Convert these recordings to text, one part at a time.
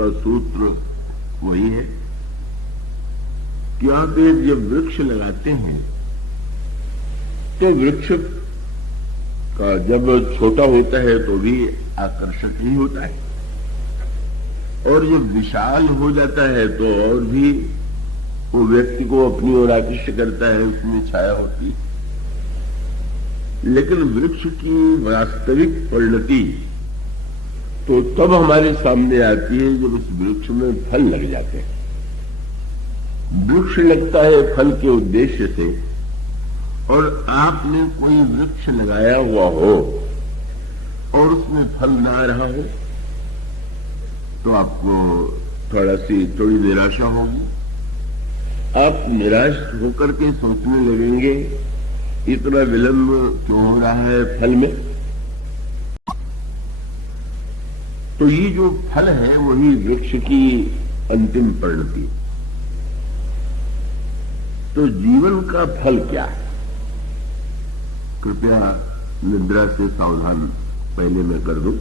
का सूत्र वही है कि आप एक जब वृक्ष लगाते हैं तो वृक्ष का जब छोटा होता है तो भी आकर्षक ही होता है, और जब विशाल हो जाता है तो और भी वो व्यक्ति को अपनी ओर आकृष्ट करता है, उसमें छाया होती है। लेकिन वृक्ष की वास्तविक परिणति तो तब हमारे सामने आती है जब उस वृक्ष में फल लग जाते हैं। वृक्ष लगता है फल के उद्देश्य से, और आपने कोई वृक्ष लगाया हुआ हो और उसमें फल ना आ रहा हो तो आपको थोड़ी निराशा होगी। आप निराश होकर के सोचने लगेंगे इतना विलंब क्यों हो रहा है फल में। तो ये जो फल है वही वृक्ष की अंतिम परिणति। तो जीवन का फल क्या है? कृपया निद्रा से सावधान पहले मैं कर दूं।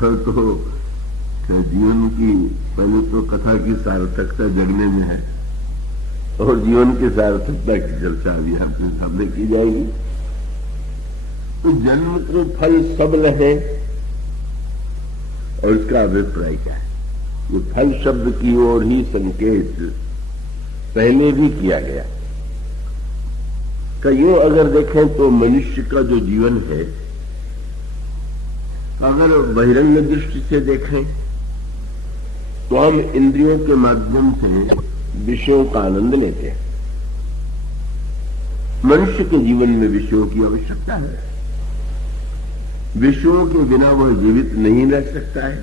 तो जीवन की पहले तो कथा की सार्थकता जगने में है, और जीवन की सार्थकता की चर्चा अभी आपके सामने की जाएगी। तो जन्म तो फल सबल है, और इसका अभिप्राय क्या है? ये फल शब्द की ओर ही संकेत पहले भी किया गया। कईयों अगर देखें तो मनुष्य का जो जीवन है, अगर बहिरंग दृष्टि से देखें तो हम इंद्रियों के माध्यम से विषयों का आनंद लेते हैं। मनुष्य के जीवन में विषयों की आवश्यकता है, विषयों के बिना वह जीवित नहीं रह सकता है।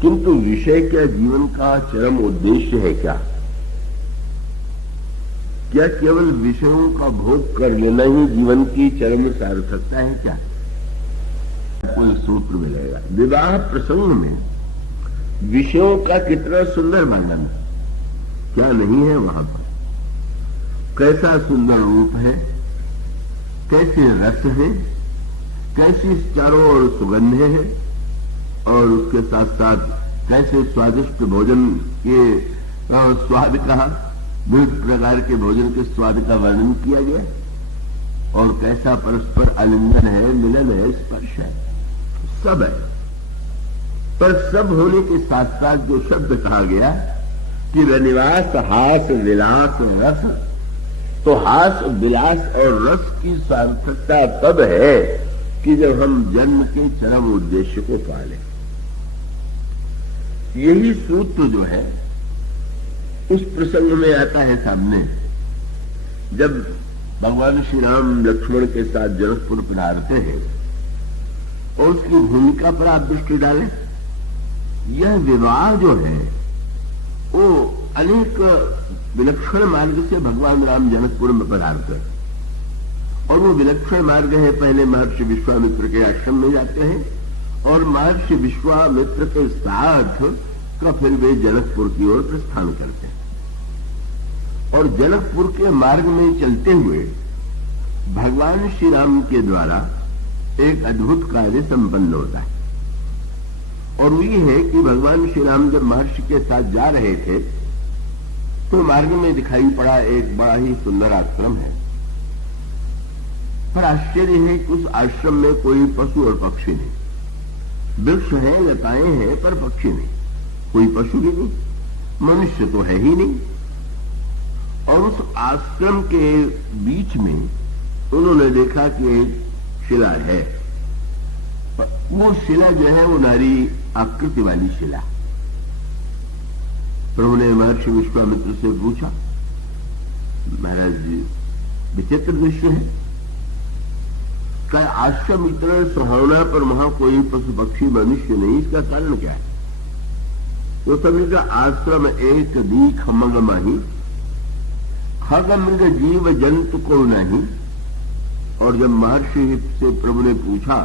किंतु विषय क्या जीवन का चरम उद्देश्य है क्या? क्या केवल विषयों का भोग कर लेना ही जीवन की चरम सार्थकता है क्या? कोई सूत्र मिलेगा। विवाह प्रसंग में विषयों का कितना सुंदर वर्णन, क्या नहीं है वहां पर? कैसा सुंदर रूप है, कैसे रस है, कैसी चारों ओर सुगंधें हैं, और उसके साथ साथ कैसे स्वादिष्ट भोजन के स्वाद का, विविध प्रकार के भोजन के स्वाद का वर्णन किया गया, और कैसा परस्पर आलिंगन है, मिलन है, स्पर्श है, सब है। पर सब होने के साथ साथ जो शब्द कहा गया कि रनिवास हास विलास रस, तो हास विलास और रस की सार्थकता तब है कि जब हम जन्म के चरम उद्देश्य को पालें। यही सूत्र जो है उस प्रसंग में आता है सामने, जब भगवान श्री राम लक्ष्मण के साथ जनकपुर पधारते हैं, और उसकी भूमिका पर आप दृष्टि डालें। यह विवाह जो है वो अनेक विलक्षण मार्ग से भगवान राम जनकपुर में पधारते हैं, और वो विलक्षण मार्ग है। पहले महर्षि विश्वामित्र के आश्रम में जाते हैं, और महर्षि विश्वामित्र के साथ का फिर वे जनकपुर की ओर प्रस्थान करते हैं, और जनकपुर के मार्ग में चलते हुए भगवान श्री राम के द्वारा एक अद्भुत कार्य संपन्न होता है। और वो ये है कि भगवान श्री राम जब महर्षि के साथ जा रहे थे तो मार्ग में दिखाई पड़ा एक बड़ा ही सुंदर आश्रम है। पर आश्चर्य है कि उस आश्रम में कोई पशु और पक्षी नहीं। वृक्ष है, लताएं हैं, पर पक्षी नहीं, कोई पशु भी नहीं, मनुष्य तो है ही नहीं। और उस आश्रम के बीच में उन्होंने देखा कि एक शिला है। वो शिला जो है वो नारी आकृति वाली शिला। प्रभु ने महर्षि विश्वामित्र से पूछा, महाराज जी विचित्र दृश्य है, क्या आश्रम इतना सुहावना पर वहां कोई पशु पक्षी मनुष्य नहीं, इसका कारण क्या है? तो सभी का आश्रम एक दी खमग माही, खग मृग जीव जंतु को नहीं। और जब महर्षि से प्रभु ने पूछा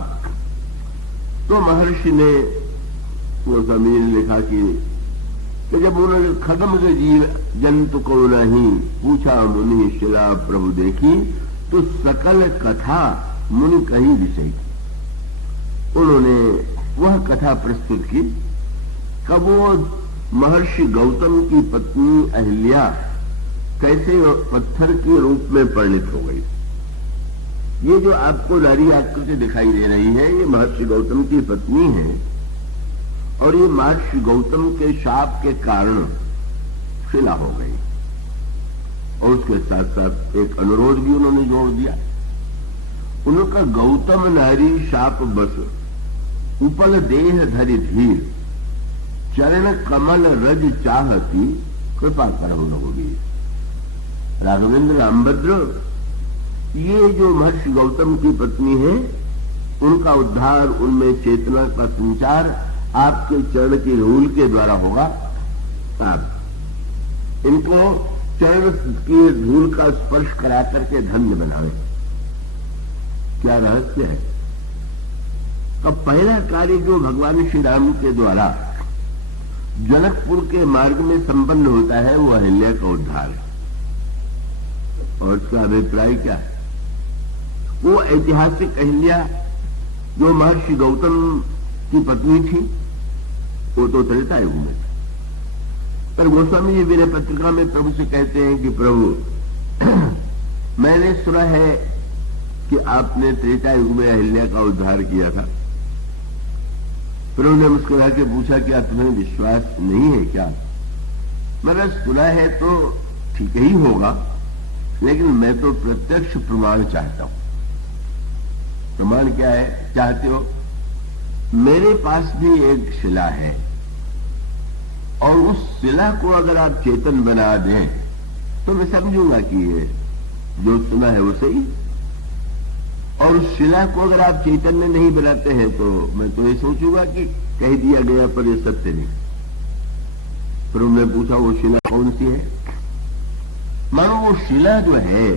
तो महर्षि ने वो जमीन लिखा कि जब उन्होंने खगम के जीव जंतु को नहीं पूछा, मुनि शिला प्रभु देखी, तो सकल कथा मुनि कही विषय की। उन्होंने वह कथा प्रस्तुत की। कब वो महर्षि गौतम की पत्नी अहिल्या कैसे पत्थर के रूप में परिणित हो गई। ये जो आपको नारी आकृति दिखाई दे रही है, ये महर्षि गौतम की पत्नी है और ये महर्षि गौतम के शाप के कारण शिला हो गई। और उसके साथ साथ एक अनुरोध भी उन्होंने जोड़ दिया। उनका गौतम नारी शाप बस उपल देह धरि धीर, चरण कमल रज चाहती कृपा करो होगी। राघवेंद्र रामभद्र, ये जो महर्षि गौतम की पत्नी है, उनका उद्धार, उनमें चेतना का संचार आपके चरण की धूल के द्वारा होगा। आप इनको चरण की धूल का स्पर्श करा करके धन्य बनावे। क्या रहस्य है। अब पहला कार्य जो भगवान श्री राम के द्वारा जनकपुर के मार्ग में संपन्न होता है, वो अहिल्या का उद्धार है। और इसका अभिप्राय क्या है। वो ऐतिहासिक अहिल्या जो महर्षि गौतम की पत्नी थी, वो तो त्रेता युग में थी। पर गोस्वामी जी विनय पत्रिका में प्रभु से कहते हैं कि प्रभु मैंने सुना है कि आपने त्रेता युग में अहिल्या का उद्धार किया था। प्रभु ने मुस्कुरा के पूछा कि आप तुम्हें विश्वास नहीं है क्या। मैंने सुना है तो ठीक ही होगा, लेकिन मैं तो प्रत्यक्ष प्रमाण चाहता हूं। प्रमाण क्या है चाहते हो। मेरे पास भी एक शिला है और उस शिला को अगर आप चेतन बना दें तो मैं समझूंगा कि ये जो सुना है वो सही। और उस शिला को अगर आप चैतन्य नहीं बनाते हैं तो मैं तो ये सोचूंगा कि कह दिया गया पर ये सत्य नहीं। फिर उन्होंने पूछा वो शिला कौन सी है। मानो वो शिला जो है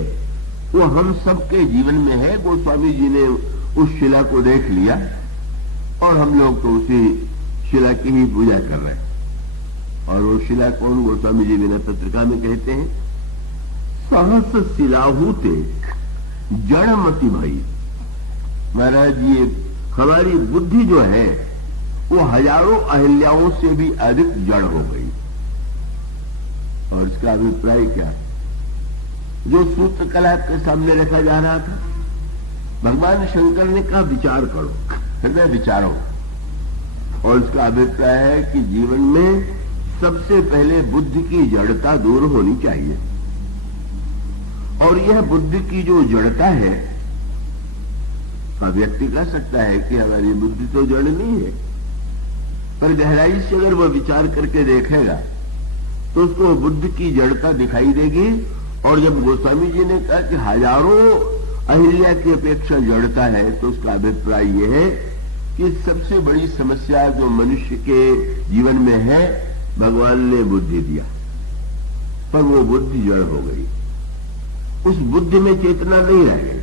वो हम सबके जीवन में है। गोस्वामी जी ने उस शिला को देख लिया और हम लोग तो उसी शिला की ही पूजा कर रहे हैं। और वो शिला कौन, गोस्वामी जी विनय पत्रिका में कहते हैं, सहस शिलाहूते जड़मति भई। महाराज ये हमारी बुद्धि जो है वो हजारों अहिल्याओं से भी अधिक जड़ हो गई। और इसका अभिप्राय क्या। जो सूत्र कल आपके सामने रखा जा रहा था, भगवान शंकर ने कहा विचार करो, हृदय विचारो। और इसका अभिप्राय है कि जीवन में सबसे पहले बुद्धि की जड़ता दूर होनी चाहिए। और यह बुद्धि की जो जड़ता है, व्यक्ति कह सकता है कि हमारी बुद्धि तो जड़ नहीं है, पर गहराई से अगर वह विचार करके देखेगा तो उसको बुद्धि की जड़ता दिखाई देगी। और जब गोस्वामी जी ने कहा कि हजारों अहिल्या की अपेक्षा जड़ता है, तो उसका अभिप्राय यह है कि सबसे बड़ी समस्या जो मनुष्य के जीवन में है, भगवान ने बुद्धि दिया पर वो बुद्धि जड़ हो गई। उस बुद्धि में चेतना नहीं रह गई,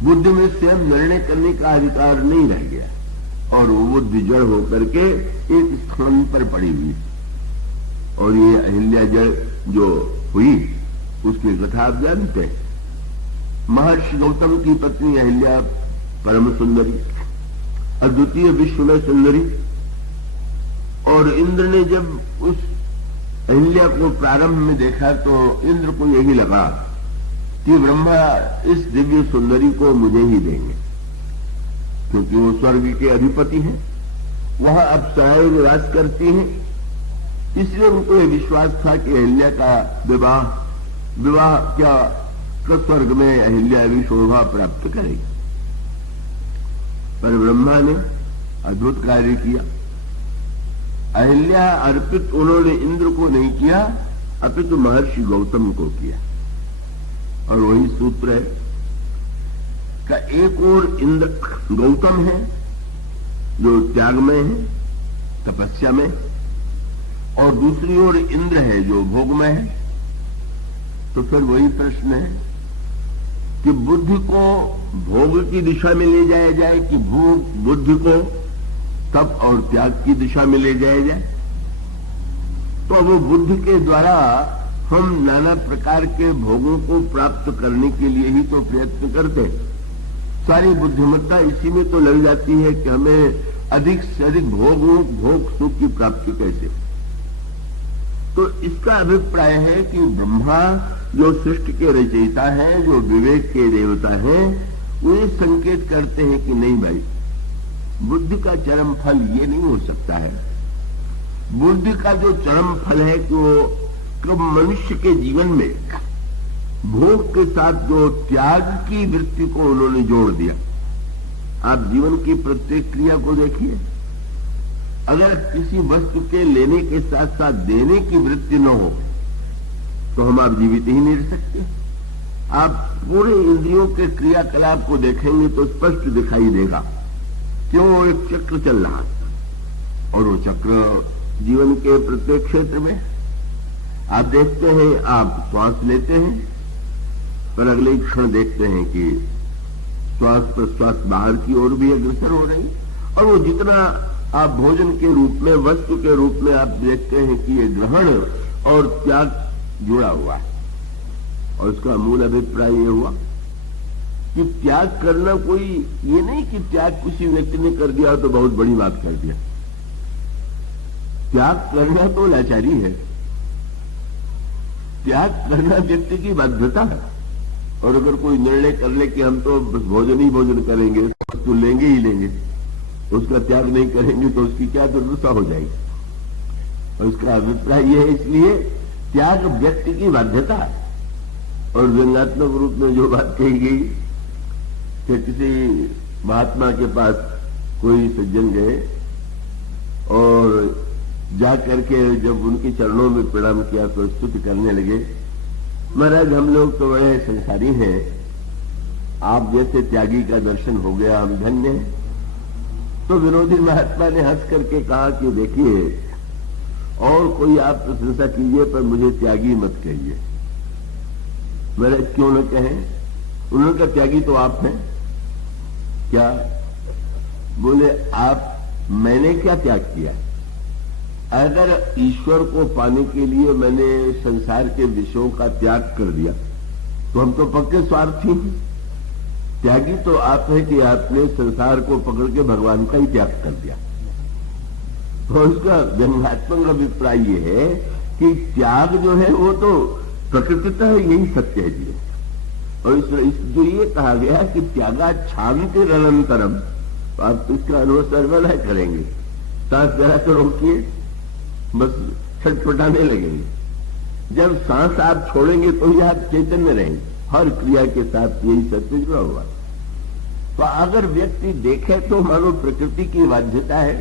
बुद्धि में स्वयं निर्णय करने का अधिकार नहीं रह गया और वो बुद्धि जड़ होकर के एक स्थान पर पड़ी हुई। और ये अहिल्या जड़ जो हुई उसकी कथा आप जानते हैं। महर्षि गौतम की पत्नी अहिल्या परम सुंदरी, अद्वितीय विश्व में सुंदरी। और इंद्र ने जब उस अहिल्या को प्रारंभ में देखा तो इंद्र को यही लगा कि ब्रह्मा इस दिव्य सुंदरी को मुझे ही देंगे, क्योंकि वो स्वर्ग के अधिपति हैं, वहां अप्सराएं निवास करती हैं। इसलिए उनको यह विश्वास था कि अहिल्या का विवाह क्या स्वर्ग में अहिल्या भी शोभा प्राप्त करेगी। पर ब्रह्मा ने अद्भुत कार्य किया। अहिल्या अर्पित उन्होंने इंद्र को नहीं किया, अपितु महर्षि गौतम को किया। और वही सूत्र है का एक और इंद्र गौतम है जो त्याग में है, तपस्या में, और दूसरी ओर इंद्र है जो भोग में है। तो फिर वही प्रश्न है कि बुद्धि को भोग की दिशा में ले जाया जाए कि बुद्धि को तप और त्याग की दिशा में ले जाया जाए। तो वो बुद्धि के द्वारा हम नाना प्रकार के भोगों को प्राप्त करने के लिए ही तो प्रयत्न करते हैं। सारी बुद्धिमत्ता इसी में तो लग जाती है कि हमें अधिक से अधिक भोग सुख की प्राप्ति कैसे। तो इसका अभिप्राय है कि ब्रह्मा जो सृष्टि के रचयिता है, जो विवेक के देवता है, वे संकेत करते हैं कि नहीं भाई, बुद्धि का चरम फल ये नहीं हो सकता है। बुद्धि का जो चरम फल है कि वो मनुष्य के जीवन में भोग के साथ जो त्याग की वृत्ति को उन्होंने जोड़ दिया। आप जीवन की प्रत्येक क्रिया को देखिए, अगर किसी वस्तु के लेने के साथ साथ देने की वृत्ति न हो तो हम आप जीवित ही नहीं रह सकते। आप पूरे इंद्रियों के क्रियाकलाप को देखेंगे तो स्पष्ट दिखाई देगा क्यों एक चक्र चल रहा है। और वो चक्र जीवन के प्रत्येक क्षेत्र में आप देखते हैं, आप श्वास लेते हैं पर अगले ही क्षण देखते हैं कि श्वास प्रश्वास बाहर की ओर भी अग्रसर हो रही, और वो जितना आप भोजन के रूप में, वस्तु के रूप में आप देखते हैं कि ये ग्रहण और त्याग जुड़ा हुआ है। और उसका मूल अभिप्राय ये हुआ कि त्याग करना कोई ये नहीं कि त्याग किसी व्यक्ति ने कर दिया तो बहुत बड़ी बात कर दिया। त्याग करना तो लाचारी है, त्याग करना व्यक्ति की बाध्यता है। और अगर कोई निर्णय कर ले कि हम तो भोजन ही भोजन करेंगे, तो लेंगे ही लेंगे, उसका त्याग नहीं करेंगे तो उसकी क्या दुर्दशा हो जाएगी। और उसका अभिप्राय यह है, इसलिए त्याग व्यक्ति की बाध्यता है। और व्यंग्यात्मक रूप में जो बात कही गई कि किसी महात्मा के पास कोई सज्जन गए और जा करके जब उनके चरणों में प्रणाम किया तो स्तुति करने लगे, महाराज हम लोग तो बड़े संसारी हैं, आप जैसे त्यागी का दर्शन हो गया, हम धन्य हैं। तो विरोधी महात्मा ने हंस करके कहा कि देखिए, और कोई आप प्रशंसा कीजिए पर मुझे त्यागी मत कहिए। महाराज क्यों न कहें? उन्होंने कहा त्यागी तो आप हैं। क्या? बोले आप, मैंने क्या त्याग किया? अगर ईश्वर को पाने के लिए मैंने संसार के विषयों का त्याग कर दिया तो हम तो पक्के स्वार्थी हैं। त्यागी तो आप है कि आपने संसार को पकड़ के भगवान का ही त्याग कर दिया। तो उसका व्यंग्यात्मक अभिप्राय ये है कि त्याग जो है वो तो प्रकृतितः यही सत्य है जी। और जो ये कहा गया कि त्यागा क्षांति रनंतरम, तो आप इसका अनुभव सर्वदा करेंगे। सांस जरा तो रोकिए, बस छटपटाने लगेंगे। जब सांस आप छोड़ेंगे तो ही आप चैतन्य रहेंगे। हर क्रिया के साथ यही सत्य जुड़ा हुआ। तो अगर व्यक्ति देखे तो मानो प्रकृति की बाध्यता है,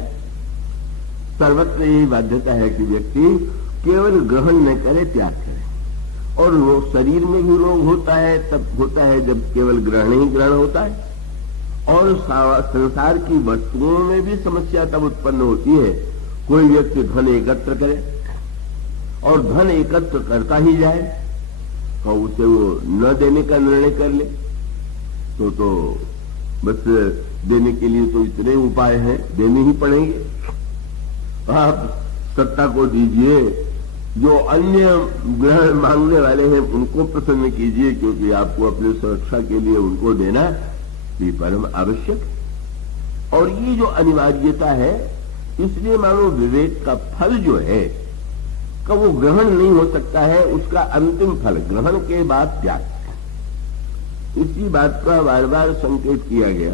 सर्वत्र यही बाध्यता है कि व्यक्ति केवल ग्रहण न करे, त्याग करे। और वो शरीर में भी रोग होता है, तब होता है जब केवल ग्रहण ही ग्रहण होता है। और संसार की वस्तुओं में भी समस्या तब उत्पन्न होती है, कोई व्यक्ति धन एकत्र करे और धन एकत्र करता ही जाए तो उसे वो न देने का निर्णय कर ले तो बस देने के लिए तो इतने उपाय हैं, देने ही पड़ेंगे। आप सत्ता को दीजिए, जो अन्य ग्रहण मांगने वाले हैं उनको प्रसन्न कीजिए, क्योंकि आपको अपनी सुरक्षा के लिए उनको देना ये परम आवश्यक। और ये जो अनिवार्यता है, इसलिए मानो विवेक का फल जो है का वो ग्रहण नहीं हो सकता है, उसका अंतिम फल ग्रहण के बाद त्याग। इसी बात का बार बार संकेत किया गया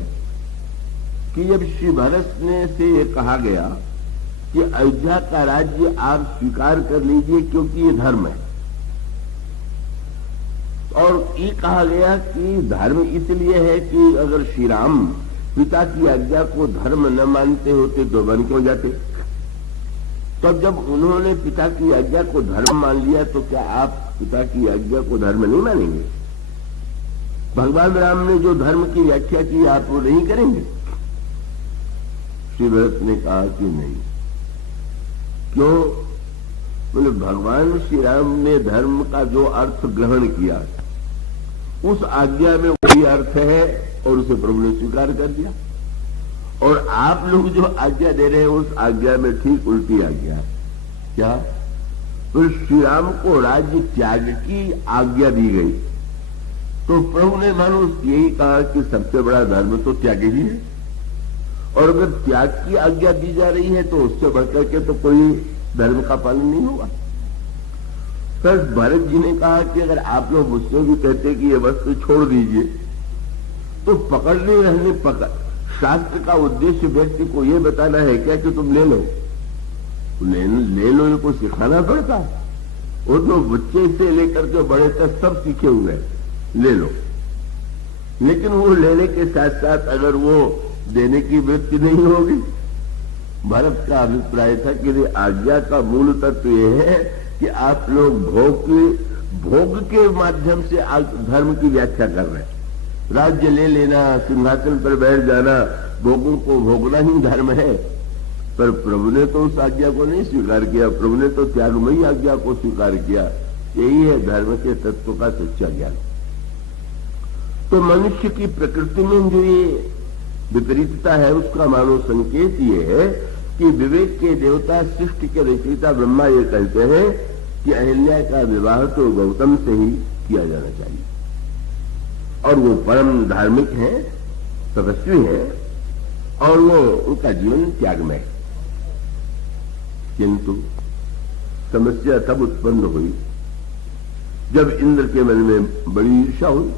कि जब श्री भरत ने से ये कहा गया कि अयोध्या का राज्य आप स्वीकार कर लीजिए क्योंकि ये धर्म है, और ये कहा गया कि धर्म इसलिए है कि अगर श्री राम पिता की आज्ञा को धर्म न मानते होते तो वन क्यों जाते। तब जब उन्होंने पिता की आज्ञा को धर्म मान लिया तो क्या आप पिता की आज्ञा को धर्म नहीं मानेंगे? भगवान राम ने जो धर्म की व्याख्या की आप वो नहीं करेंगे? श्री भरत ने कहा कि नहीं। क्यों? बोले भगवान श्री राम ने धर्म का जो अर्थ ग्रहण किया उस आज्ञा में वही अर्थ है और उसे प्रभु ने स्वीकार कर दिया। और आप लोग जो आज्ञा दे रहे हैं उस आज्ञा में ठीक उल्टी आज्ञा है। क्या? तो श्री राम को राज्य त्याग की आज्ञा दी गई तो प्रभु ने मानो यही कहा कि सबसे बड़ा धर्म तो त्याग ही है। और अगर त्याग की आज्ञा दी जा रही है तो उससे बढ़कर के तो कोई धर्म का पालन नहीं होगा। फिर भरत जी ने कहा कि अगर आप लोग मुझसे भी कहते कि ये वस्तु छोड़ दीजिए तो पकड़ने रहने पकड़, शास्त्र का उद्देश्य व्यक्ति को यह बताना है क्या कि तुम ले लो, ले लो, इनको सिखाना पड़ता। वो तो बच्चे से लेकर के बड़े तक सब सीखे हुए ले लो, लेकिन वो लेने के साथ साथ अगर वो देने की वृत्ति नहीं होगी। भरत का अभिप्राय था कि आज्ञा का मूल तत्व यह है कि आप लोग भोग के माध्यम से धर्म की व्याख्या कर रहे हैं। राज्य ले लेना, सिंहासन पर बैठ जाना, भोगों को भोगना ही धर्म है। पर प्रभु ने तो उस आज्ञा को नहीं स्वीकार किया, प्रभु ने तो त्यागमयी आज्ञा को स्वीकार किया। यही है धर्म के तत्व का सच्चा ज्ञान। तो मनुष्य की प्रकृति में जो ये विपरीतता है उसका मानो संकेत ये है कि विवेक के देवता सृष्टि के रचयिता ब्रह्मा ये कहते हैं कि अहिल्या का विवाह तो गौतम से ही किया जाना चाहिए, और वो परम धार्मिक है, तपस्वी है, और वो उनका जीवन त्यागमय है। किंतु समस्या तब उत्पन्न हुई जब इंद्र के मन में बड़ी ईर्ष्या हुई,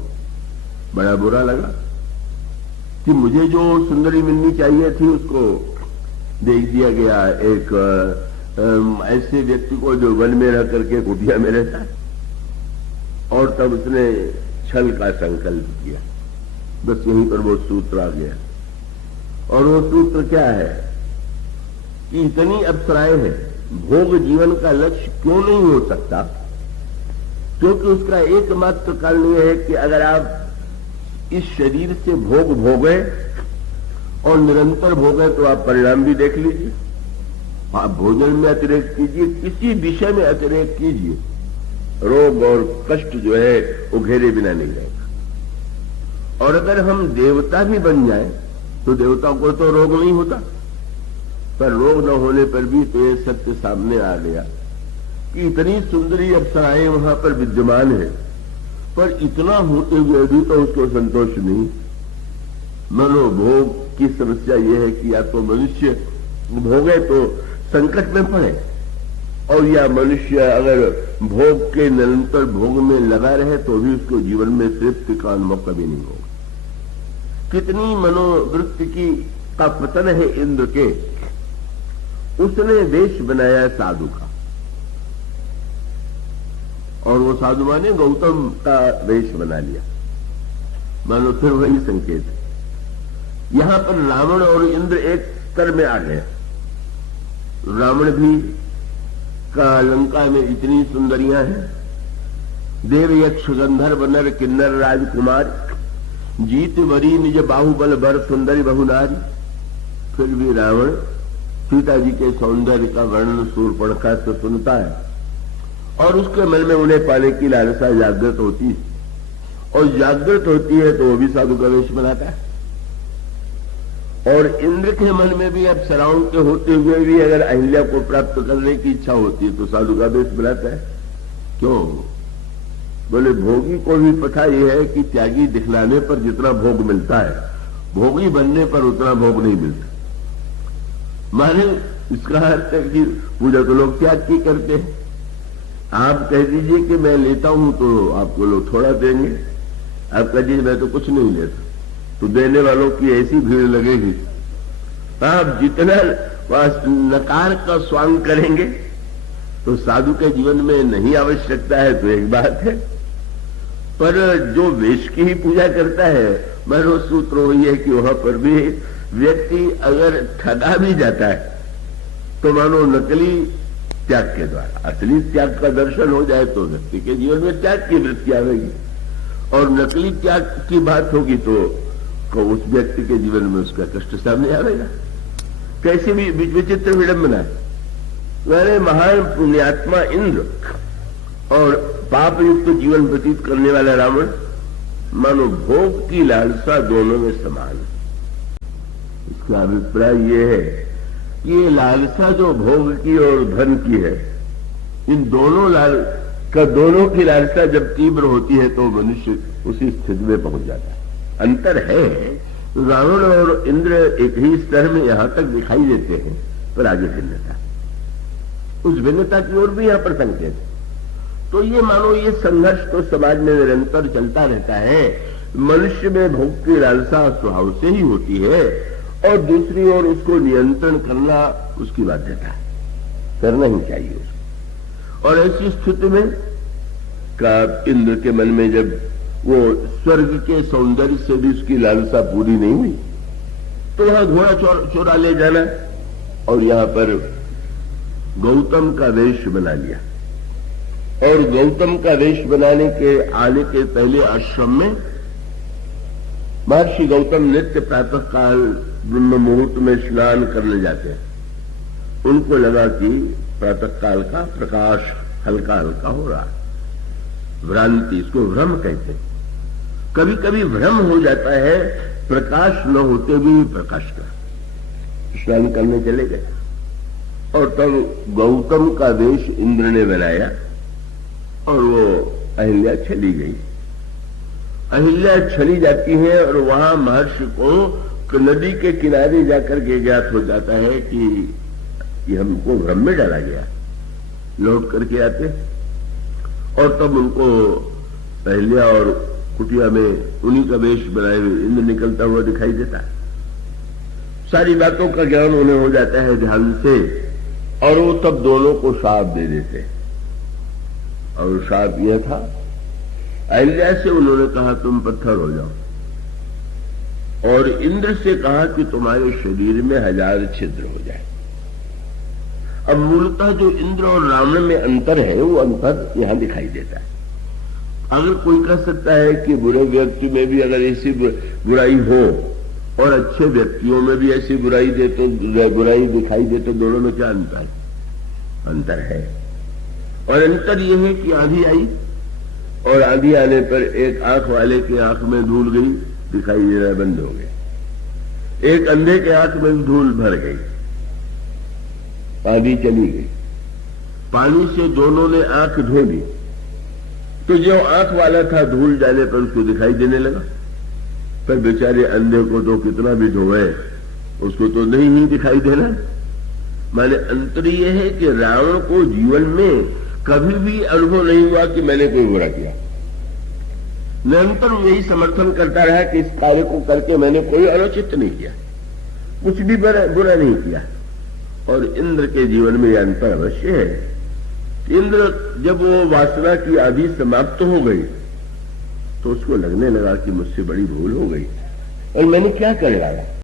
बड़ा बुरा लगा कि मुझे जो सुंदरी मिलनी चाहिए थी उसको देख दिया गया एक ऐसे व्यक्ति को जो वन में रह करके कुटिया में रहता है। और तब उसने छल का संकल्प किया। बस यहीं पर वो सूत्र आ गया। और वो सूत्र क्या है कि इतनी अप्सराएं हैं, भोग जीवन का लक्ष्य क्यों नहीं हो सकता? क्योंकि उसका एकमात्र कारण यह है कि अगर आप इस शरीर से भोग भोगे और निरंतर भोगे तो आप परिणाम भी देख लीजिए। आप भोजन में अतिरेक कीजिए, किसी विषय में अतिरेक कीजिए, रोग और कष्ट जो है वो घेरे बिना नहीं रहेगा। और अगर हम देवता भी बन जाए तो देवताओं को तो रोग नहीं होता, पर रोग न होने पर भी तो ये सत्य सामने आ गया कि इतनी सुंदरी अप्सराएं वहां पर विद्यमान है, पर इतना होते हुए भी तो उसको संतोष नहीं। मनोभोग की समस्या यह है कि या तो मनुष्य भोगे तो संकट में पड़े, और या मनुष्य अगर भोग के निरंतर भोग में लगा रहे तो भी उसको जीवन में तृप्ति का अनुभव कभी नहीं होगा। कितनी मनोवृत्ति का पतन है इंद्र के। उसने वेश बनाया साधु का, और वो साधु माने गौतम का वेश बना लिया। मानो फिर वही संकेत है। यहां पर रावण और इंद्र एक स्तर में आ गए। रावण भी का लंका में इतनी सुंदरियां हैं, देव यक्ष गंधर्व नर किन्नर राजकुमार, जीत वरी निज बाहुबल बर सुंदरी बहुनारी। फिर भी रावण सीता जी के सौंदर्य का वर्णन शूर्पणखा से सुनता है, और उसके मन में उन्हें पाने की लालसा जागृत होती है, और जागृत होती है तो वो भी साधु का वेश बनाता है। और इंद्र के मन में भी अप्सराओं के होते हुए भी अगर अहिल्या को प्राप्त करने की इच्छा होती है तो साधु का वेश बनाता है। क्यों? बोले भोगी को भी पता यह है कि त्यागी दिखलाने पर जितना भोग मिलता है, भोगी बनने पर उतना भोग नहीं मिलता। माने इसका अर्थ है कि पूजा तो लोग त्याग की करते हैं। आप कह दीजिए कि मैं लेता हूं तो आपको लोग थोड़ा देंगे, आप कह दीजिए मैं तो कुछ नहीं लेता तो देने वालों की ऐसी भीड़ लगेगी। आप जितना नकार का स्वांग करेंगे तो साधु के जीवन में नहीं आवश्यकता है तो एक बात है, पर जो वेश की ही पूजा करता है, मनो सूत्र वही है कि वहां पर भी व्यक्ति अगर ठगा भी जाता है तो मानो नकली त्याग के द्वारा असली त्याग का दर्शन हो जाए तो व्यक्ति के जीवन में त्याग की वृत्ति आएगी, और नकली त्याग की बात होगी तो उस व्यक्ति के जीवन में उसका कष्ट सामने आएगा। कैसी भी विचित्र विडंबना है। मैंने महान पुण्यात्मा इंद्र और पाप युक्त जीवन व्यतीत करने वाला रावण, मानो भोग की लालसा दोनों में समान है। इसका अभिप्राय यह है कि ये लालसा जो भोग की और धन की है, इन दोनों की लालसा जब तीव्र होती है तो मनुष्य उसी स्थिति में पहुंच जाता है। अंतर है रावण और इंद्र एक ही स्तर में यहां तक दिखाई देते हैं, पर आगे भिन्नता, उस भिन्नता की ओर भी यहां पर संकेत। तो ये मानो ये संघर्ष तो समाज में निरंतर चलता रहता है। मनुष्य में भोग की लालसा स्वभाव से ही होती है, और दूसरी ओर उसको नियंत्रण करना उसकी बाध्यता है, करना ही चाहिए उसको। और ऐसी स्थिति में का इंद्र के मन में जब वो स्वर्ग के सौंदर्य से भी उसकी लालसा पूरी नहीं हुई, तो वहां घोड़ा चोरा ले जाना और यहां पर गौतम का वेश बना लिया। और गौतम का वेश बनाने के आने के पहले आश्रम में महर्षि गौतम नित्य प्रातः काल ब्रह्म मुहूर्त में स्नान करने जाते हैं। उनको लगा कि प्रातः काल का प्रकाश हल्का हल्का हो रहा, भ्रांति, इसको भ्रम कहते हैं। कभी कभी भ्रम हो जाता है, प्रकाश न होते भी प्रकाश का। स्नान करने चले गए और तब गौतम का वेश इंद्र ने बनाया और वो अहिल्या चली गई। अहिल्या चली जाती है और वहां महर्षि को नदी के किनारे जाकर के ज्ञात हो जाता है कि ये हमको भ्रम में डाला गया। लौट करके आते और तब उनको अहिल्या और कुटिया में उन्हीं का वेश बनाए हुए इंद्र निकलता हुआ दिखाई देता है। सारी बातों का ज्ञान उन्हें हो जाता है ध्यान से, और वो तब दोनों को शाप दे देते। और शाप यह था, अहिल्या से उन्होंने कहा तुम पत्थर हो जाओ, और इंद्र से कहा कि तुम्हारे शरीर में 1000 छिद्र हो जाए। अब मूलतः जो इंद्र और रावण में अंतर है, वो अंतर यहां दिखाई देता है। अगर कोई कह सकता है कि बुरे व्यक्ति में भी अगर ऐसी बुराई हो और अच्छे व्यक्तियों में भी ऐसी बुराई दिखाई दे, तो दोनों में क्या अंतर है? अंतर है। और अंतर यह है कि आंधी आई और आंधी आने पर एक आंख वाले की आंख में धूल गई, दिखाई देना बंद हो गया। एक अंधे के आंख में धूल भर गई, आंधी चली गई। पानी से दोनों ने आंख धो ली, तो जो आंख वाला था धूल जाने पर उसको दिखाई देने लगा, पर बेचारे अंधे को तो कितना भी धोए उसको तो नहीं ही दिखाई देना। माने अंतर यह है कि रावण को जीवन में कभी भी अनुभव नहीं हुआ कि मैंने कोई बुरा किया। निरंतर यही समर्थन करता रहा कि इस कार्य को करके मैंने कोई अनुचित नहीं किया, कुछ भी बुरा नहीं किया। और इंद्र के जीवन में यह अंतर अवश्य है। इंद्र जब वो वासना की आदि समाप्त हो गई, तो उसको लगने लगा कि मुझसे बड़ी भूल हो गई और मैंने क्या कर डाला।